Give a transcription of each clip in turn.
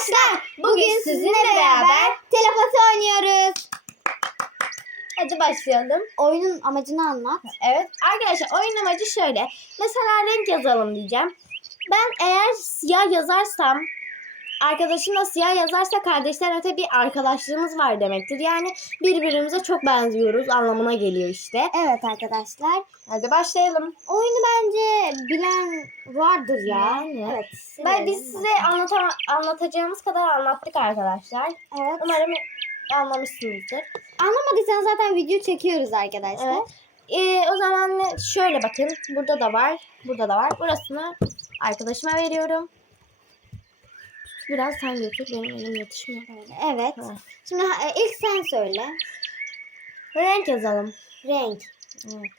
Arkadaşlar bugün sizinle beraber telepati oynuyoruz. Hadi başlayalım. Oyunun amacını anlat. Evet. Arkadaşlar oyun amacı şöyle. Mesela renk yazalım diyeceğim. Ben eğer siyah yazarsam arkadaşım da siyah yazarsa kardeşler öte bir arkadaşlığımız var demektir. Yani birbirimize çok benziyoruz anlamına geliyor işte. Evet arkadaşlar. Hadi başlayalım. Oyunu bence bilen vardır ya. Yani. Evet. Ben biz size anlata- anlatacağımız kadar anlattık arkadaşlar. Evet. Umarım anlamışsınızdır. Anlamadıysanız zaten video çekiyoruz arkadaşlar. Evet. Ee, o zaman şöyle bakın. Burada da var. Burada da var. Burasını arkadaşıma veriyorum. Biraz sen götür. Benim elim yetişmiyor. Evet. Ha. Şimdi ilk sen söyle. Renk yazalım. Renk. Evet.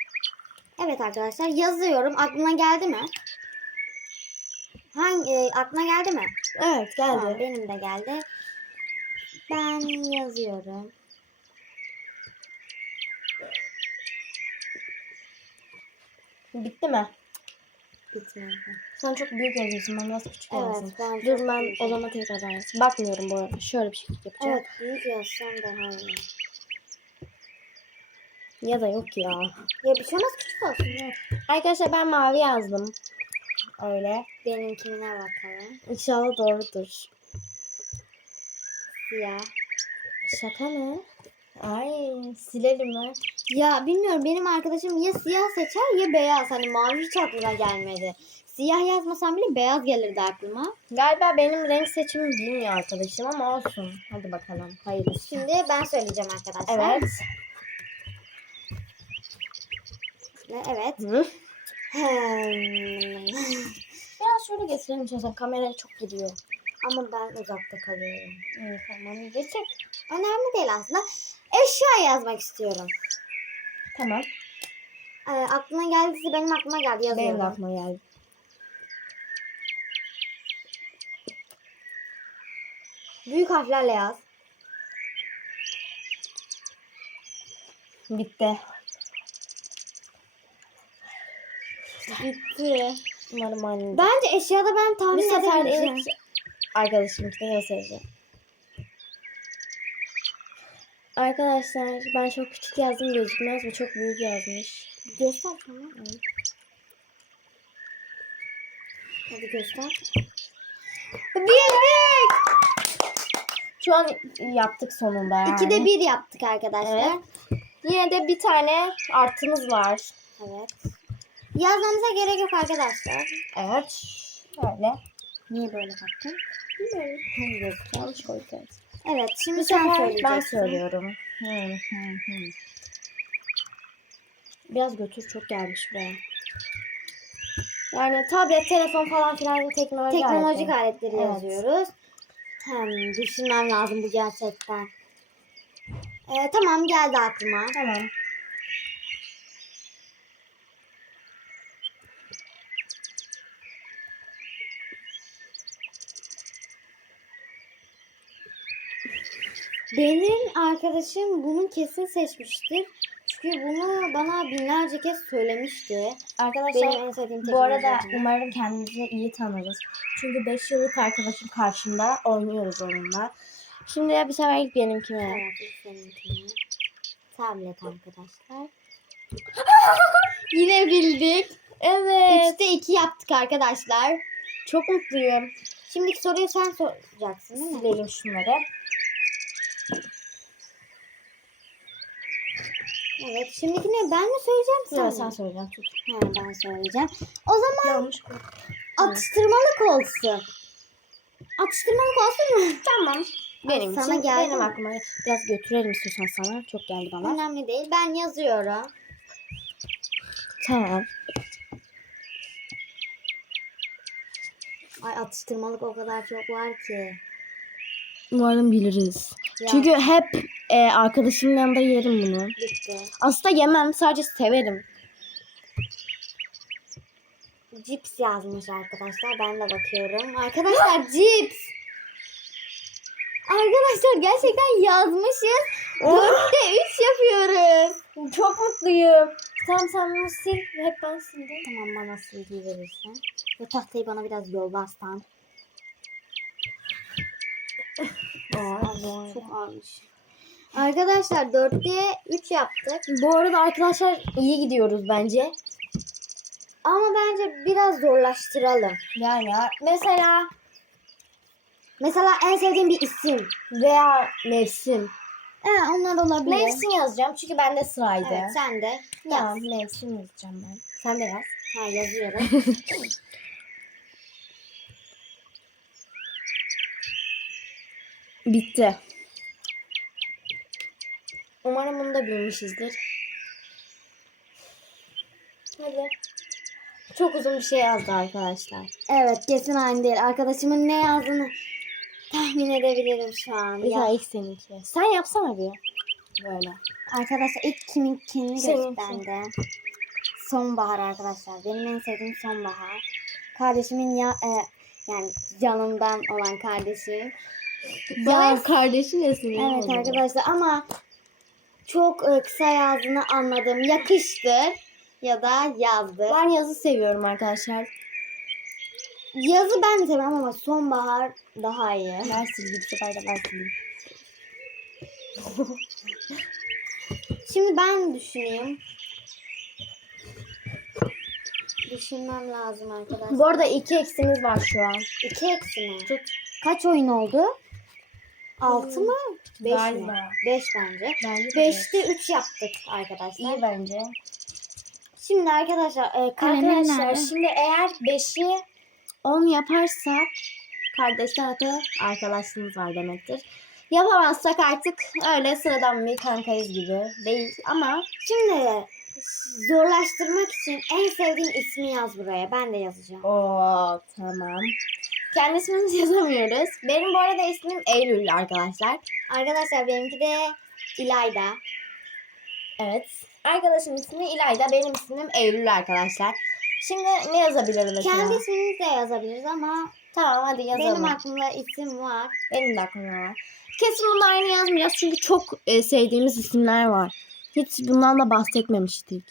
Evet arkadaşlar yazıyorum. Aklına geldi mi? Hangi e, aklına geldi mi? Evet geldi. Tamam, benim de geldi. Ben yazıyorum. Bitti mi? Bitmedi. Sen çok büyük yazıyorsun. Ben biraz küçük Evet, yazdım. ben Dur ben o zaman tekrar yazayım. Bakmıyorum bu arada. Şöyle bir şey yapacağım. Evet büyük yazsam daha iyi. Ya da yok ya. Ya bir şey olmaz küçük olsun. Evet. Arkadaşlar ben mavi yazdım. Öyle. Benimkine bakalım. İnşallah doğrudur. Siyah. Şaka mı? Ay silelim ben. Ya bilmiyorum benim arkadaşım ya siyah seçer ya beyaz. Hani mavi hiç aklına gelmedi. Siyah yazmasam bile beyaz gelirdi aklıma. Galiba benim renk seçimimi bilmiyor arkadaşım ama olsun. Hadi bakalım. Hayırlısı. Şimdi ben söyleyeceğim arkadaşlar. Evet. Evet. Hı? Hmm. Biraz şöyle getirelim istiyorsan. Kameraya çok gidiyor. Ama ben uzakta kalıyorum. İyi tamam. Geçecek. Önemli değil aslında. Eşya yazmak istiyorum. Tamam. Ee, aklına geldiyse benim aklıma geldi yazıyorum. Benim de aklıma geldi. Büyük harflerle yaz. Bitti. Bitti. Umarım aynı. Bence eşyada ben bir tahmin sefer edebileceğim. ilk arkadaşımınkine göstereceğim. Arkadaşlar ben çok küçük yazdım gözükmez bu çok büyük yazmış. Göster tamam. Hadi göster. Bildik. Şu an yaptık sonunda yani. İkide bir yaptık arkadaşlar. Evet. Yine de bir tane artımız var. Evet. Yazmamıza gerek yok arkadaşlar. Evet. Öyle. Niye böyle yaptın? Bilmiyorum. Yanlış koyduk. Evet şimdi Bu sen söyleyeceksin. ben söylüyorum. Hı, hı, hı. Biraz götür çok gelmiş buraya. Yani tablet, telefon falan filan teknoloji Teknolojik aleti. aletleri Evet. yazıyoruz. Hmm, düşünmem lazım bu gerçekten. Ee, tamam geldi aklıma. Tamam. Benim arkadaşım bunu kesin seçmiştir. Çünkü bunu bana binlerce kez söylemişti. Arkadaşlar Benim en sevdiğim bu arada teknoloji. umarım kendimizi iyi tanırız. Çünkü 5 yıllık arkadaşım karşımda oynuyoruz onunla. Şimdi bir sefer ilk benimkine. Evet, ilk seninkine. Tablet arkadaşlar. Yine bildik. Evet. Üçte iki yaptık arkadaşlar. Çok mutluyum. Şimdiki soruyu sen soracaksın değil mi? Silelim şunları. Evet. Şimdiki ne? Ben mi söyleyeceğim sen mi? sen söyleyeceksin. Tut. Ha, ben söyleyeceğim. O zaman Yanlış atıştırmalık olsun. Atıştırmalık olsun mu? Tamam. Benim sana için geldi benim mi? aklıma biraz götürelim istiyorsan sana. Çok geldi bana. Önemli değil. Ben yazıyorum. Tamam. Ay atıştırmalık o kadar çok var ki. Umarım biliriz. Ya, Çünkü hep e, arkadaşımın yanında yerim bunu. bitti. Aslında yemem sadece severim. Cips yazmış arkadaşlar. Ben de bakıyorum. Arkadaşlar cips. Arkadaşlar gerçekten yazmışız. Dörtte üç yapıyoruz. Çok mutluyum. Tamam sen bunu sil. Hep ben sildim. Tamam bana silgi verirsen. Ve tahtayı bana biraz yollarsan. Çok ağırmış. Arkadaşlar 4'te 3 yaptık. Bu arada arkadaşlar iyi gidiyoruz bence. Ama bence biraz zorlaştıralım. Yani mesela Mesela en sevdiğim bir isim. veya mevsim. Evet onlar olabilir. Mevsim yazacağım çünkü bende sıraydı. Evet sen de yaz. Tamam mevsim yazacağım ben. Sen de yaz. Ha yazıyorum. Bitti. Umarım bunu da bilmişizdir. Hadi. Çok uzun bir şey yazdı arkadaşlar. evet kesin aynı değil. Arkadaşımın ne yazdığını tahmin edebilirim şu an. Bir Ya. daha ilk seninki. Sen yapsana bir. Böyle. Arkadaşlar ilk kimin kendini gösterdi. Sonbahar arkadaşlar. Benim en sevdiğim sonbahar. Kardeşimin ya e, yani canımdan olan kardeşim. Ya kardeşin nesin? Evet arkadaşlar ama çok e, kısa yazdığını anladım. Yakıştır ya da yazdı. Ben yazı seviyorum arkadaşlar. Yazı ben de seviyorum ama sonbahar daha iyi. Ben silgi bir sefer de ben sileyim. Şimdi ben düşüneyim. Düşünmem lazım arkadaşlar. Bu arada iki eksimiz var şu an. İki eksi mi? Kaç oyun oldu? Altı mı? Beş mi? Galiba. Beş bence. Bence de Beşte üç yaptık arkadaşlar. İyi bence. Şimdi arkadaşlar e, kalemim Arkadaşlar nerede? şimdi eğer 5'i 10 yaparsak kardeşler öte arkadaşlığımız var demektir. Yapamazsak artık öyle sıradan bir kankayız gibi değil ama Şimdi zorlaştırmak için en sevdiğin ismi yaz buraya. Ben de yazacağım. o tamam. Kendi ismimizi yazamıyoruz. Benim bu arada ismim Eylül arkadaşlar. Arkadaşlar benimki de İlayda. Evet. Arkadaşımın ismi İlayda, benim ismim Eylül arkadaşlar. Şimdi ne yazabiliriz mesela? Kendi isminizi de yazabiliriz ama Tamam hadi yazalım. benim aklımda isim var. Benim de aklımda var. Kesin bunu aynı yazmayacağız çünkü çok e, sevdiğimiz isimler var. Hiç bundan da bahsetmemiştik.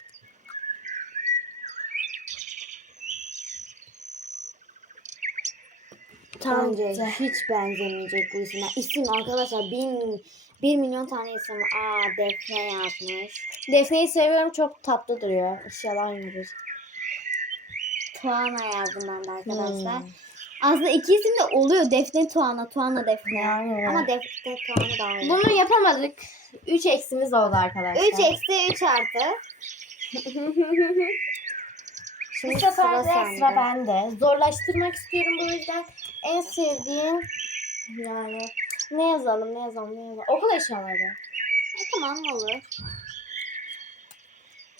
Tamam. Bence bitti. hiç benzemeyecek bu isimler. İsim arkadaşlar bin, bir milyon tane isim. Aa Defne yazmış. Defne'yi seviyorum çok tatlı duruyor. Yalan yürür. Tuana yazdım ben de arkadaşlar. Hmm. Aslında iki isim de oluyor. Defne Tuana, Tuana Defne. Yani. Ama Defne Tuana daha iyi. Bunu yapamadık. 3 eksimiz oldu arkadaşlar. 3 eksi 3 artı. Bu sefer sıra de sende. sıra bende. Zorlaştırmak istiyorum bu yüzden. En sevdiğim yani ne yazalım ne yazalım ne yazalım. Okul eşyaları. E, tamam olur.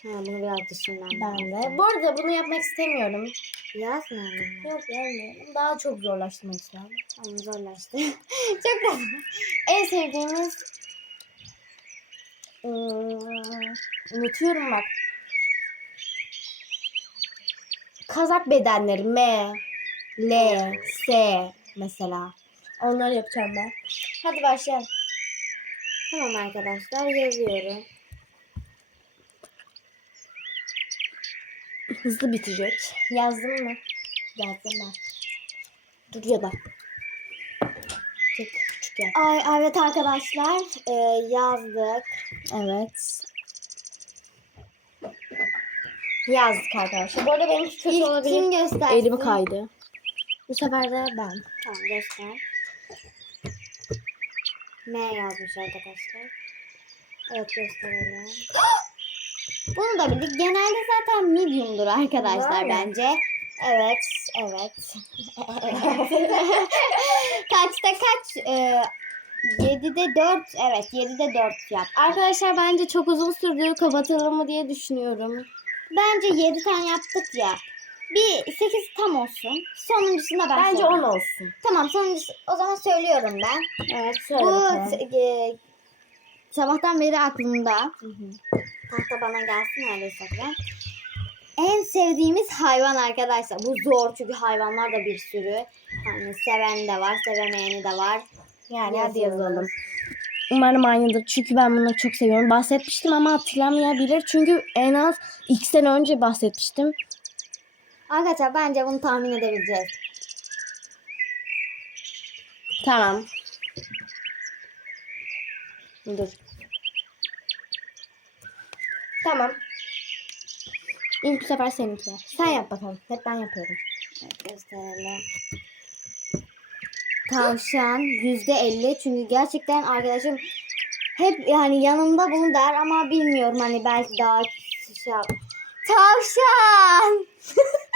Ha, bunu biraz düşünmem Ben de. Bu arada bunu yapmak istemiyorum. Yazmıyorum. Yok yazmıyorum. Daha çok zorlaştırmak istiyorum. Tamam zorlaştı. Çok da. En sevdiğimiz Hmm, unutuyorum bak. Kazak bedenleri M, L, S mesela. Onları yapacağım ben. Hadi başlayalım. Tamam arkadaşlar yazıyorum. Hızlı bitecek. Yazdın mı? Yazdım ben. Dur ya da. Tek küçük yaz. Ay evet arkadaşlar e, yazdık. Evet. Yazdık arkadaşlar. Bu arada benimki kötü İlk olabilir. kim göstersin? Elimi kaydı. Bu sefer de ben. Tamam göster. M yazmış arkadaşlar. Evet gösterelim. Bunu da bildik. Genelde zaten medium'dur arkadaşlar Var bence. Evet, evet. Kaçta kaç? Ee, 7'de 4. Evet, 7'de 4 yap. Arkadaşlar bence çok uzun sürdü. Kapatalım mı diye düşünüyorum. Bence 7 tane yaptık ya. Bir 8 tam olsun. Sonuncusunda ben bence söyleyeyim. 10 olsun. Tamam sonuncusu o zaman söylüyorum ben. Evet söyle Bu bakalım. e, sabahtan beri aklımda. Hı hı. Tahta bana gelsin öyle sakın. En sevdiğimiz hayvan arkadaşlar. Bu zor çünkü hayvanlar da bir sürü. Yani seven de var, sevemeyeni de var. Yani hadi yazalım. Umarım aynıdır. Çünkü ben bunu çok seviyorum. Bahsetmiştim ama hatırlamayabilir. Çünkü en az iki sene önce bahsetmiştim. Arkadaşlar bence bunu tahmin edebileceğiz. Tamam. Dur. Tamam. İlk bu sefer seninki. Sen yap bakalım. Hep ben yapıyorum. Evet, gösterelim. Tavşan yüzde elli çünkü gerçekten arkadaşım hep yani yanımda bunu der ama bilmiyorum hani belki daha şey Tavşan!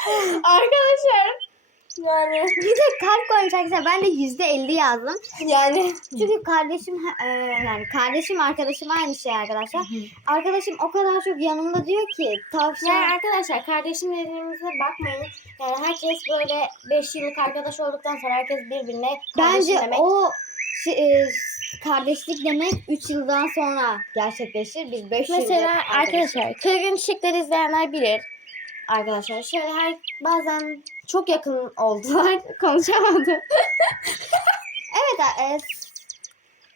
Arkadaşlar. Yani. Bir de kalp arkadaşlar ben de yüzde elli yazdım. Yani. Çünkü kardeşim e, yani kardeşim arkadaşım aynı şey arkadaşlar. Arkadaşım o kadar çok yanımda diyor ki tavşan Yani arkadaşlar kardeşim dediğimize bakmayın. Yani herkes böyle 5 yıllık arkadaş olduktan sonra herkes birbirine kardeşim Bence demek. o şey, e, kardeşlik demek 3 yıldan sonra gerçekleşir. Biz 5 yıldır Mesela arkadaşlar Kırgın Çiçekleri izleyenler bilir. Arkadaşlar şöyle her bazen çok yakın oldular. Konuşamadım. Evet e,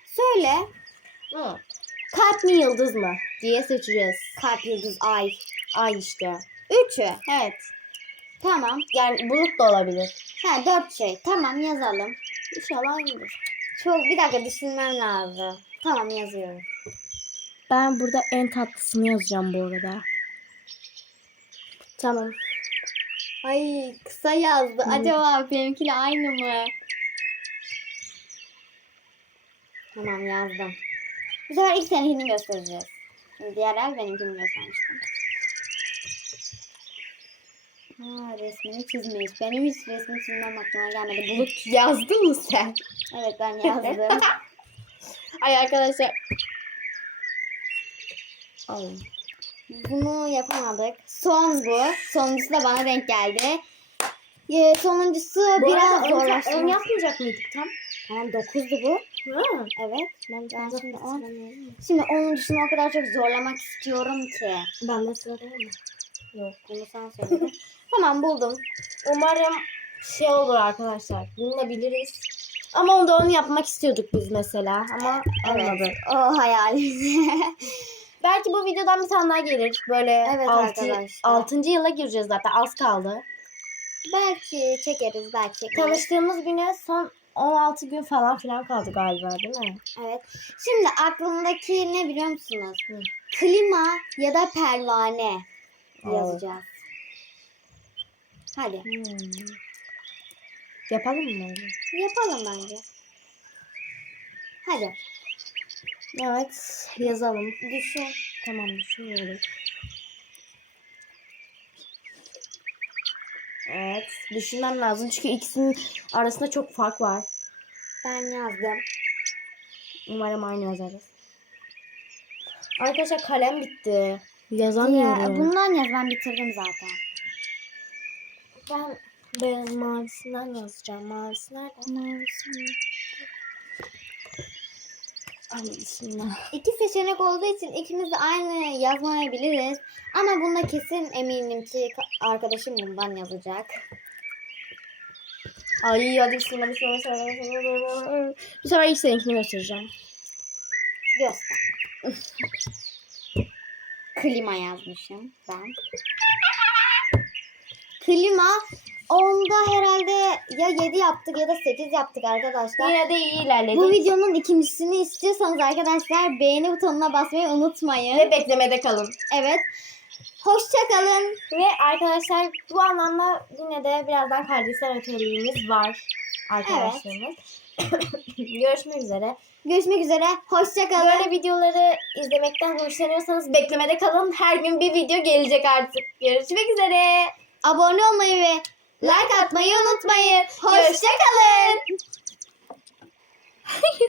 söyle Hı. Kalp mi yıldız mı diye seçeceğiz. kalp yıldız ay. Ay işte. Üçü. Evet. Tamam. Yani bulut da olabilir. Ha dört şey. Tamam yazalım. İnşallah aynıdır. Çok bir dakika düşünmem lazım. Tamam yazıyorum. Ben burada en tatlısını yazacağım bu arada. Tamam. Ay kısa yazdı. Hmm. Acaba benimkiyle aynı mı? Tamam yazdım. Bu sefer ilk seninkini göstereceğiz. Şimdi diğer el benimkini göstermiştim. Aa, resmini çizmiş. Benim hiç resmi çizmem aklıma gelmedi. Bulut. Yazdın mı sen? Evet ben yazdım. Ay arkadaşlar. Ay. Bunu yapamadık. Son bu. Sonuncusu da bana denk geldi. Ee, sonuncusu biraz zorlaştı. ön yapmayacak mıydık tam? Tamam dokuzdu bu. Ha. Evet. Ben, Ben şimdi on- on. Şimdi onuncusunu o kadar çok zorlamak istiyorum ki. Ben de mı? Yok bunu sen söyledin. tamam buldum. Umarım şey olur arkadaşlar. Bilinebiliriz. Ama onda onu yapmak istiyorduk biz mesela. Ama olmadı. O hayalimiz. Belki bu videodan bir tane daha gelir. Böyle Evet altı, arkadaşlar. 6. yıla gireceğiz zaten. Az kaldı. belki çekeriz belki çekeriz. Tanıştığımız güne son 16 gün falan filan kaldı galiba değil mi? Evet. Şimdi aklımdaki ne biliyor musunuz? Hı. Klima ya da pervane Oo. yazacağız. Hadi Hmm. Yapalım mı öyle? yapalım bence. Hadi Evet yazalım. düşün. Tamam düşünüyorum. Evet düşünmem lazım çünkü ikisinin arasında çok fark var. Ben yazdım. Umarım aynı yazarız. Arkadaşlar kalem bitti. Ya, Yazamıyorum. bundan yaz ben bitirdim zaten. Ben beyaz mavisinden yazacağım. Mavisi nerede? Bismillah. İki seçenek olduğu için ikimiz de aynı yazmayabiliriz. Ama bunda kesin eminim ki arkadaşım bundan yazacak. Ay hadi bismillah bismillah. bismillah. Bu sefer ilk seninkini göstereceğim. Göster. Klima yazmışım ben. Klima onda herhalde ya 7 yaptık ya da 8 yaptık arkadaşlar. Yine de iyi ilerledik. Bu videonun ikincisini istiyorsanız arkadaşlar beğeni butonuna basmayı unutmayın. Ve beklemede kalın. Evet. Hoşça kalın. Ve arkadaşlar bu anlamda yine de birazdan kardeşler öteliğimiz var. Arkadaşlarımız. Görüşmek üzere. Görüşmek üzere. Hoşça kalın. Böyle videoları izlemekten hoşlanıyorsanız beklemede kalın. Her gün bir video gelecek artık. Görüşmek üzere. Abone olmayı ve like atmayı unutmayın. Hoşça kalın.